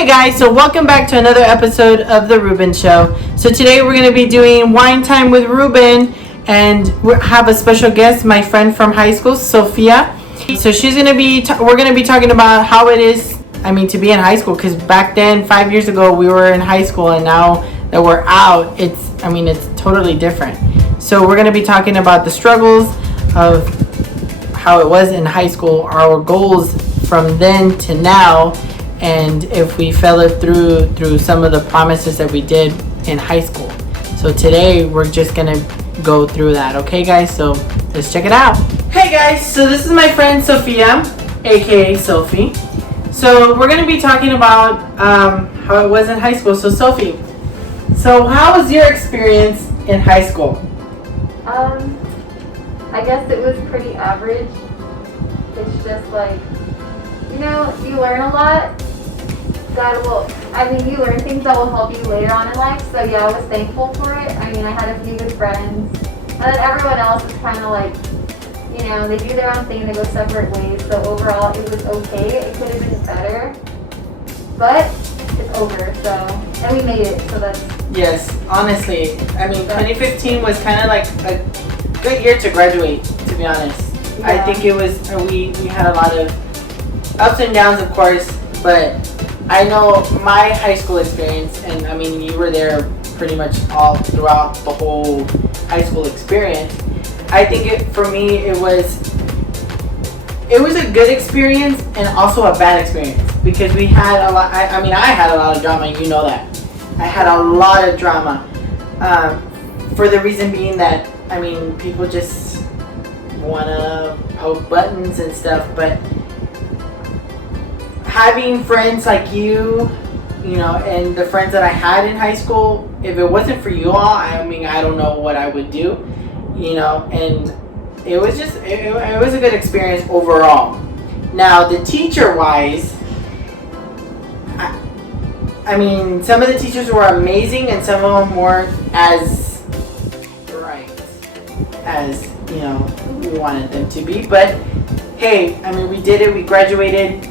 Hey guys, so welcome back to another episode of the Ruben Show. So today we're going to be doing wine time with Ruben, and we have a special guest, my friend from high school, Sofia. So she's going to be, we're going to be talking about how it is, to be in high school, because back then, 5 years ago, we were in high school, and now that we're out, it's totally different. So we're going to be talking about the struggles of how it was in high school, our goals from then to now, and if we fell it through some of the promises that we did in high school. So today we're just gonna go through that, okay guys? So let's check it out. Hey guys, so this is my friend Sofia, aka Sophie. So we're gonna be talking about how it was in high school. So Sophie, so how was your experience in high school? I guess it was pretty average. It's just like, you learn a lot. You learn things that will help you later on in life. So yeah, I was thankful for it. I had a few good friends. And then everyone else is kind of like, they do their own thing, they go separate ways. So overall, it was okay. It could have been better. But it's over, so, and we made it, so that's... Yes, honestly. 2015 was kind of like a good year to graduate, to be honest. Yeah. I think it was, we had a lot of ups and downs, of course, but I know my high school experience, and you were there pretty much all throughout the whole high school experience. I think for me it was a good experience and also a bad experience, because we had a lot. I had a lot of drama, and you know that. I had a lot of drama, for the reason being that people just wanna poke buttons and stuff, but having friends like you, and the friends that I had in high school, if it wasn't for you all, I don't know what I would do, and it was just, it was a good experience overall. Now, the teacher-wise, some of the teachers were amazing, and some of them weren't as bright as, we wanted them to be, but hey, we did it, we graduated.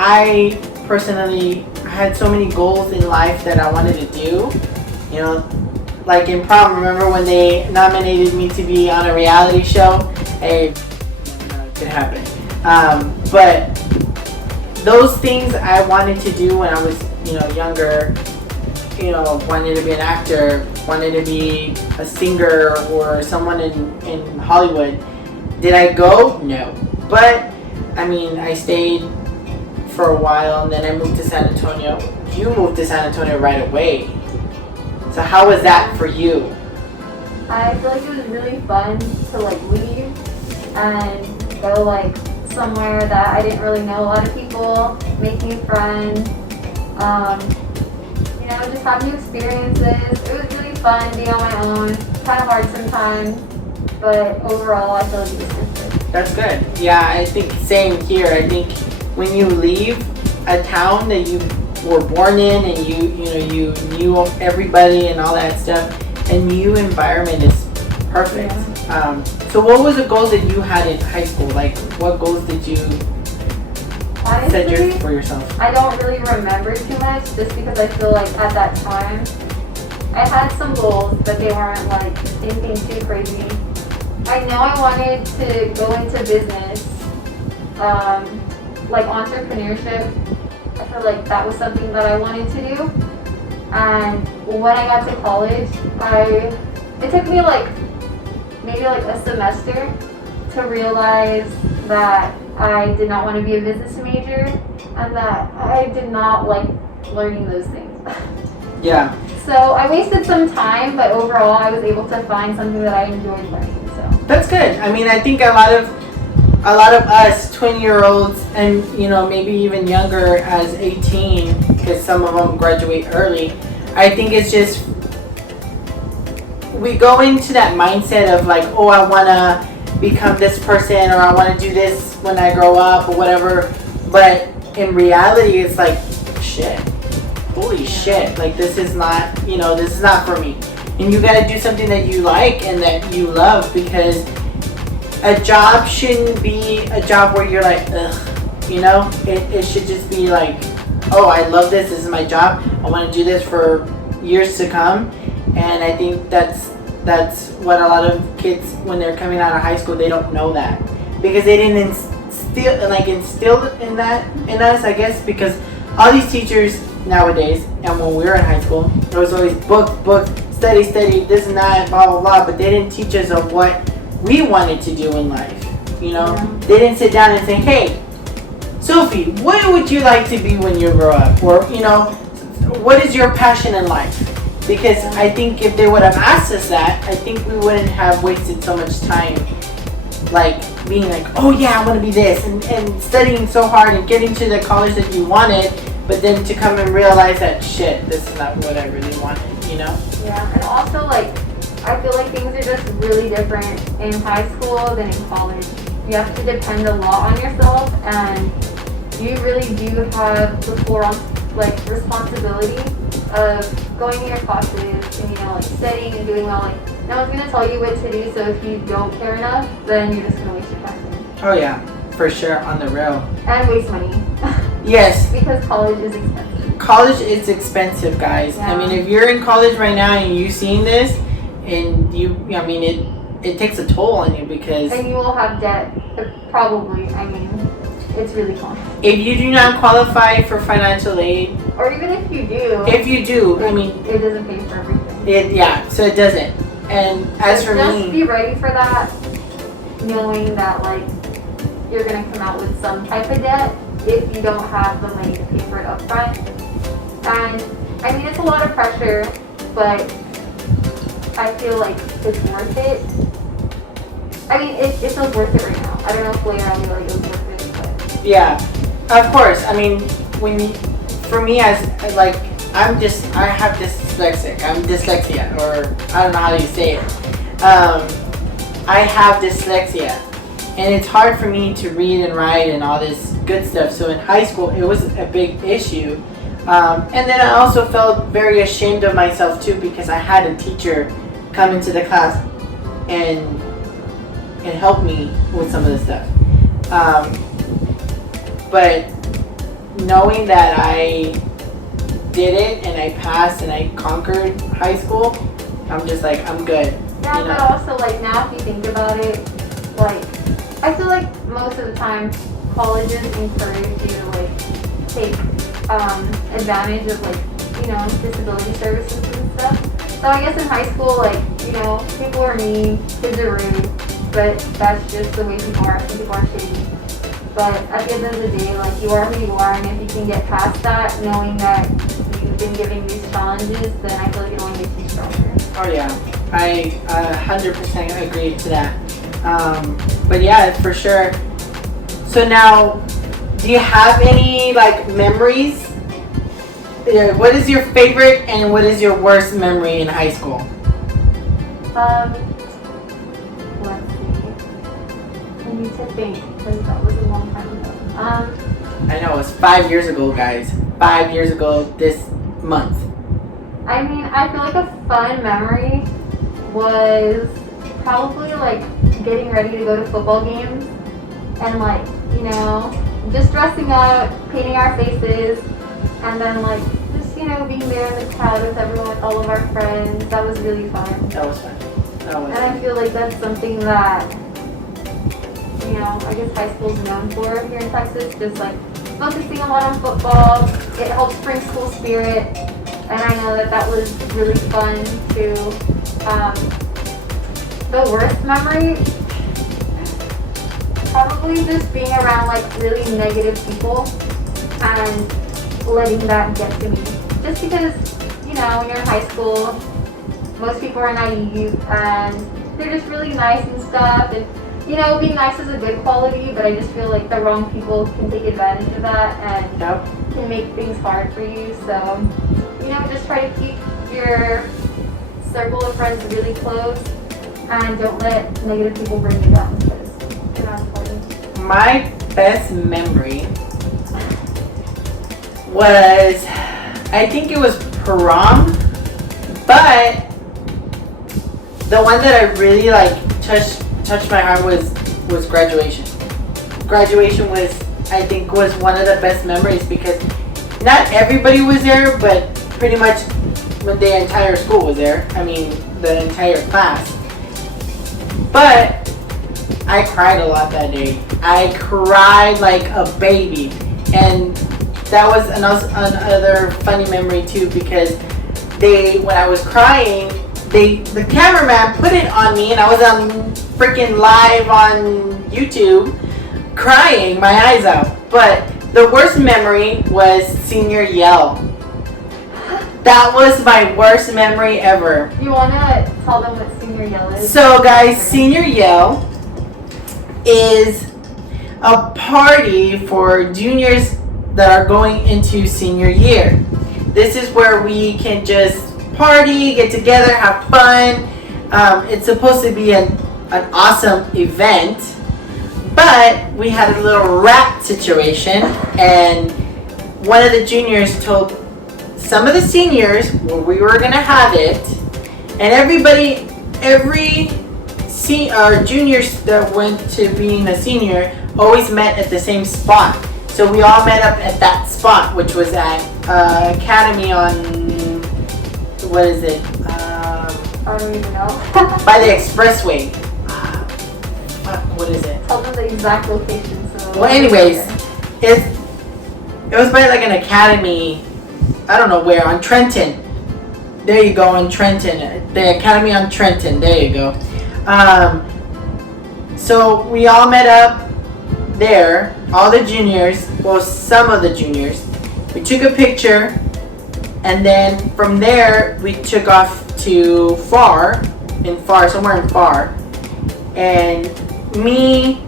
I personally had so many goals in life that I wanted to do. Like in prom, remember when they nominated me to be on a reality show? Hey, it could happen. But those things I wanted to do when I was, younger. Wanted to be an actor, wanted to be a singer or someone in Hollywood. Did I go? No. But I stayed for a while, and then I moved to San Antonio. You moved to San Antonio right away. So how was that for you? I feel like it was really fun to leave and go somewhere that I didn't really know a lot of people, make new friends, just have new experiences. It was really fun being on my own. Kind of hard sometimes, but overall I feel like it was worth it. That's good. Yeah, I think same here. I think when you leave a town that you were born in, and you knew everybody and all that stuff, a new environment is perfect. Yeah. So what was the goals that you had in high school? What goals did you set for yourself? I don't really remember too much, just because I feel like at that time I had some goals, but they weren't anything too crazy. I know I wanted to go into business, entrepreneurship. I feel like that was something that I wanted to do. And when I got to college, it took me maybe a semester to realize that I did not want to be a business major, and that I did not like learning those things. Yeah. So I wasted some time, but overall I was able to find something that I enjoyed learning. So that's good. I think a lot of us 20-year-olds, and maybe even younger as 18, because some of them graduate early, I think it's just we go into that mindset of I want to become this person, or I want to do this when I grow up or whatever, but in reality it's shit, holy shit, this is not, this is not for me. And you got to do something that you like and that you love, because a job shouldn't be a job where you're ugh, it should just be oh, I love this. This is my job. I want to do this for years to come. And I think that's what a lot of kids, when they're coming out of high school, they don't know that because they didn't instill in that in us, I guess, because all these teachers nowadays, and when we were in high school, there was always book, study, this and that, blah blah blah. But they didn't teach us of what we wanted to do in life. You know, they didn't sit down and say, "Hey, Sophie, what would you like to be when you grow up?" Or, you know, what is your passion in life? Because I think if they would have asked us that, I think we wouldn't have wasted so much time, like being like, oh yeah, I want to be this, and studying so hard and getting to the college that you wanted, but then to come and realize that shit, this is not what I really wanted, you know? Yeah, and also like, I feel like things are just really different in high school than in college. You have to depend a lot on yourself, and you really do have the full responsibility of going to your classes and, you know, like studying and doing well. Like, no one's gonna tell you what to do, so if you don't care enough, then you're just gonna waste your time. Oh yeah, for sure, on the rail. And waste money. Yes. Because college is expensive. College is expensive, guys. Yeah. I mean, if you're in college right now and you've seen this, and it takes a toll on you because... And you will have debt, probably. I mean, it's really common. If you do not qualify for financial aid... Or even if you do... If you do, it doesn't pay for everything. So it doesn't. And as for just me... Just be ready for that, knowing that, like, you're going to come out with some type of debt if you don't have the money to pay for it up front. And, I mean, it's a lot of pressure, but I feel like it's worth it. I mean, it feels worth it right now. I don't know if later I'll be like, it was worth it, but... Yeah, of course. I mean, for me, as, like, I have dyslexia, or I don't know how you say it. I have dyslexia, and it's hard for me to read and write and all this good stuff. So in high school, it was a big issue. And then I also felt very ashamed of myself too, because I had a teacher come into the class and help me with some of the stuff. But knowing that I did it and I passed and I conquered high school, I'm just like, I'm good. Yeah, you know? But also, like, now if you think about it, like, I feel like most of the time colleges encourage you to, like, take advantage of, like, you know, disability services and stuff. So I guess in high school, like, you know, people are mean, kids are rude, but that's just the way people are. Some people are shitty. But at the end of the day, like, you are who you are, and if you can get past that, knowing that you've been given these challenges, then I feel like it only makes you stronger. Oh yeah, I 100% agree to that. But yeah, for sure. So now, do you have any, like, memories? What is your favorite and what is your worst memory in high school? Let's see. I need to think, because that was a long time ago. I know, it was 5 years ago, guys. 5 years ago this month. I mean, I feel like a fun memory was probably, like, getting ready to go to football games and, like, you know, just dressing up, painting our faces, and then, like, just, you know, being there in the crowd with everyone, with all of our friends. That was really fun. That was fun. And I feel like that's something that, you know, I guess high school's known for here in Texas, just, like, focusing a lot on football. It helps bring school spirit, and I know that that was really fun too. The worst memory, probably just being around, like, really negative people and letting that get to me. Just because, you know, when you're in high school, most people are naive and they're just really nice and stuff. And, you know, being nice is a good quality, but I just feel like the wrong people can take advantage of that and can make things hard for you. So, you know, just try to keep your circle of friends really close and don't let negative people bring you down, because they're not important. My best memory was, I think it was prom, but the one that I really, like, touched my heart was graduation. Graduation was, I think, was one of the best memories, because not everybody was there, but pretty much the entire school was there. I mean, the entire class. But I cried a lot that day. I cried like a baby. And that was another funny memory too, because when I was crying, the cameraman put it on me, and I was on freaking live on YouTube crying my eyes out. But the worst memory was senior yell. That was my worst memory ever. You want to tell them what senior yell is? So guys, senior yell is a party for juniors that are going into senior year. This is where we can just party, get together, have fun. It's supposed to be an awesome event, but we had a little rat situation, and one of the juniors told some of the seniors where we were gonna have it, and every juniors that went to being a senior always met at the same spot. So we all met up at that spot, which was at Academy on, what is it? I don't even know. By the expressway. What is it? Tell them the exact location. So Well, anyways, it was by like an academy. I don't know where, on Trenton. There you go, on Trenton. The Academy on Trenton. There you go. So we all met up there, all the juniors, well, some of the juniors. We took a picture, and then from there we took off to somewhere in Far, and me,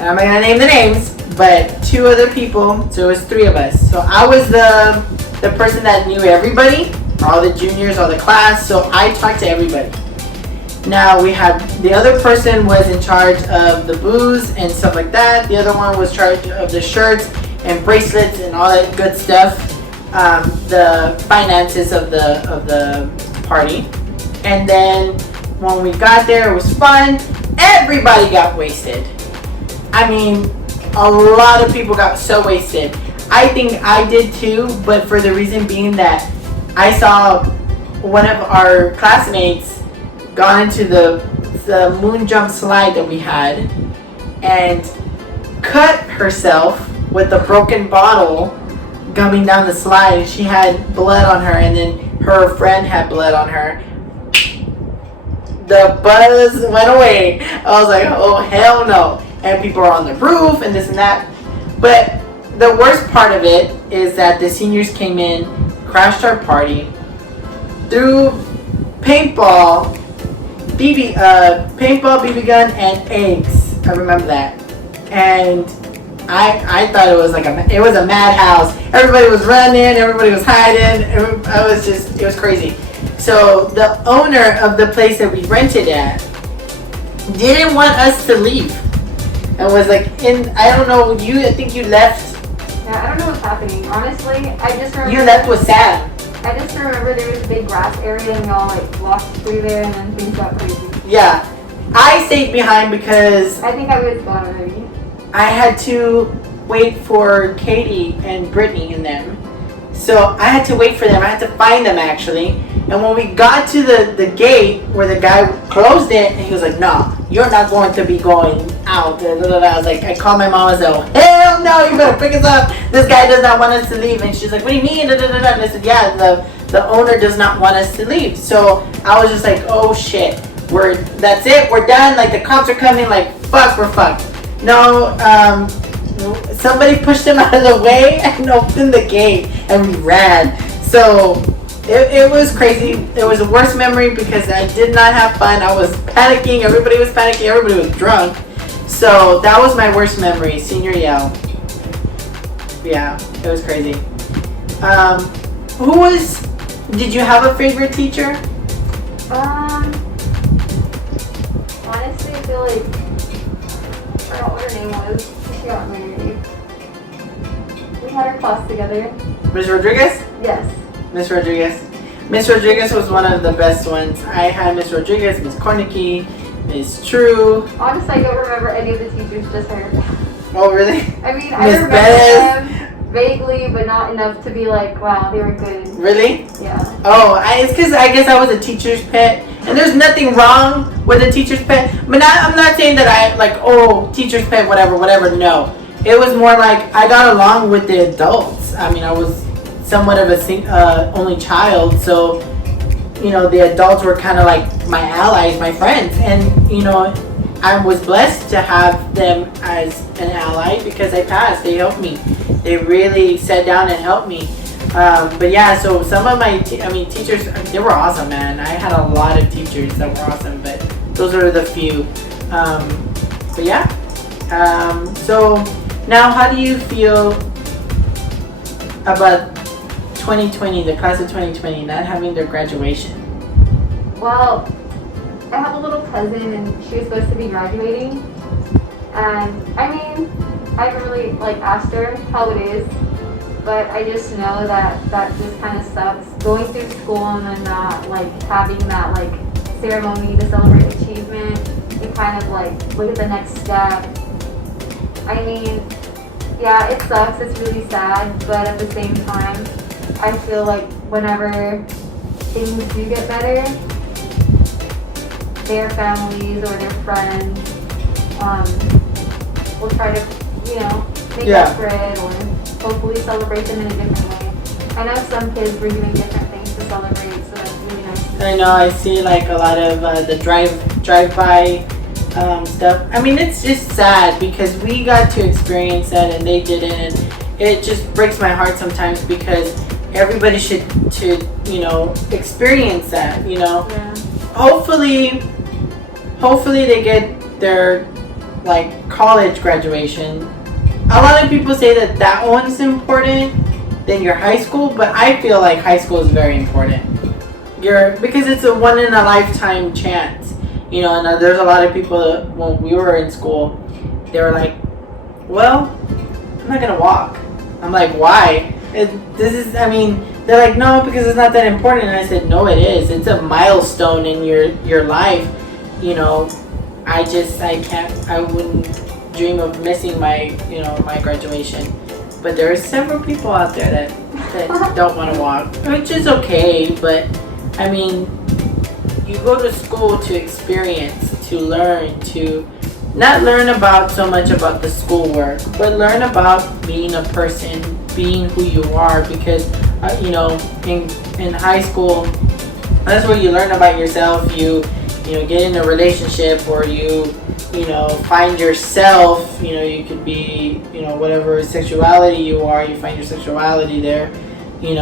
I'm not gonna name the names, but two other people, so it was three of us. So I was the person that knew everybody, all the juniors, all the class, so I talked to everybody. Now we had, the other person was in charge of the booze and stuff like that. The other one was in charge of the shirts and bracelets and all that good stuff. The finances of the party. And then when we got there, it was fun. Everybody got wasted. I mean, a lot of people got so wasted. I think I did too, but for the reason being that I saw one of our classmates gone into the moon jump slide that we had and cut herself with a broken bottle coming down the slide. She had blood on her, and then her friend had blood on her. The buzz went away. I was like, oh hell no. And people are on the roof and this and that. But the worst part of it is that the seniors came in, crashed our party, threw paintball, BB gun, and eggs. I remember that. And I thought it was like it was a madhouse. Everybody was running, everybody was hiding. It was crazy. So the owner of the place that we rented at didn't want us to leave, and was like, I don't know, I think you left. Yeah, I don't know what's happening. Honestly, I just remember. You left with Sam. I just remember there was a big grass area and we all like walked through there, and then things got crazy. Yeah. I stayed behind because I think I was gone already. I had to wait for Katie and Brittany and them. So I had to wait for them. I had to find them actually. And when we got to the gate where the guy closed it, and he was like, no, you're not going to be going out. I was like, I called my mom and said, hell no, you better pick us up. This guy does not want us to leave. And she's like, what do you mean? And I said, yeah, the owner does not want us to leave. So I was just like, oh shit, that's it, we're done. Like the cops are coming, like fuck, we're fucked. No, somebody pushed him out of the way and opened the gate, and we ran. So it was crazy. It was the worst memory because I did not have fun. I was panicking. Everybody was panicking. Everybody was drunk. So that was my worst memory, senior yell. Yeah, it was crazy. Did you have a favorite teacher? Honestly, I feel like, I forgot what her name was. She got married. We had our class together. Ms. Rodriguez? Yes. Miss Rodriguez. Miss Rodriguez was one of the best ones. I had Miss Rodriguez, Miss Kornicki, Miss True. Honestly, I don't remember any of the teachers, just her. Oh, really? I mean, I Miss remember Bettis. them. vaguely, but not enough to be like, wow, they were good. Really? Yeah. Oh, it's because I guess I was a teacher's pet, and there's nothing wrong with a teacher's pet. But I'm not saying that I like, oh, teacher's pet, whatever. No, it was more like I got along with the adults. I mean, I was somewhat of a only child, so the adults were kind of like my allies, my friends, and I was blessed to have them as an ally because I passed. They helped me. They really sat down and helped me. But yeah, so some of my teachers, they were awesome, man. I had a lot of teachers that were awesome, but those are the few. But yeah. So now, how do you feel about 2020, the class of 2020, not having their graduation? Well, I have a little cousin and she was supposed to be graduating. And I mean, I haven't really asked her how it is, but I just know that just kind of sucks. Going through school and then not having that ceremony to celebrate achievement and kind of look at the next step. I mean, yeah, it sucks, it's really sad, but at the same time, I feel like whenever things do get better, their families or their friends will try to, make up for it or hopefully celebrate them in a different way. I know some kids were doing different things to celebrate, so that's really nice. I know, I see a lot of the drive-by stuff. I mean, it's just sad because we got to experience that and they didn't, and it just breaks my heart sometimes because everybody should experience that, Yeah. Hopefully they get their college graduation. A lot of people say that one's important than your high school, but I feel like high school is very important. Because it's a one in a lifetime chance. And there's a lot of people that when we were in school, they were like, well, I'm not gonna walk. I'm like, why? They're like, no, because it's not that important. And I said, no, it is. It's a milestone in your life. I wouldn't dream of missing my graduation. But there are several people out there that don't want to walk, which is okay. But I mean, you go to school to experience, to learn, to not learn about so much about the schoolwork, but learn about being a person, being who you are. Because in high school, that's where you learn about yourself. You get in a relationship, or you find yourself. You could be whatever sexuality you are. You find your sexuality there. You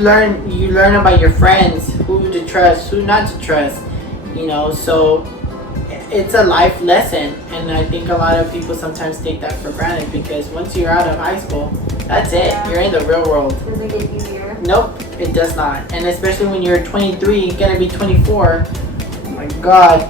learn about your friends, who to trust, who not to trust. So it's a life lesson, and I think a lot of people sometimes take that for granted because once you're out of high school, that's it. Yeah. You're in the real world. Does it get easier? Nope, it does not. And especially when you're 23, gonna be 24. Oh my God.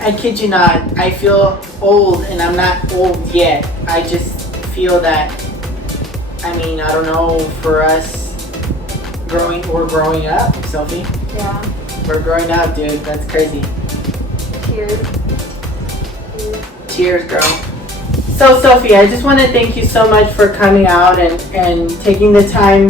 I kid you not. I feel old, and I'm not old yet. I just feel that. I don't know. For us, we're growing up, Sophie. Yeah. We're growing up, dude. That's crazy. Cheers. Cheers, girl. So, Sophie, I just want to thank you so much for coming out and taking the time,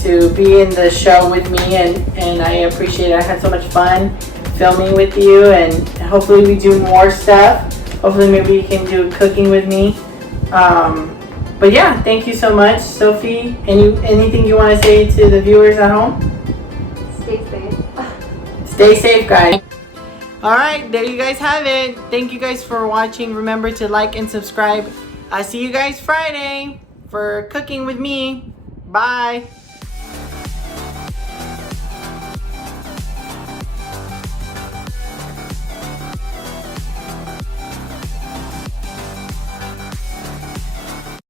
to be in the show with me, and I appreciate it. I had so much fun filming with you, and hopefully we do more stuff. Hopefully maybe you can do cooking with me. But yeah, thank you so much, Sophie. Anything you want to say to the viewers at home? Stay safe. Stay safe, guys. Alright, there you guys have it. Thank you guys for watching. Remember to like and subscribe. I'll see you guys Friday for cooking with me. Bye.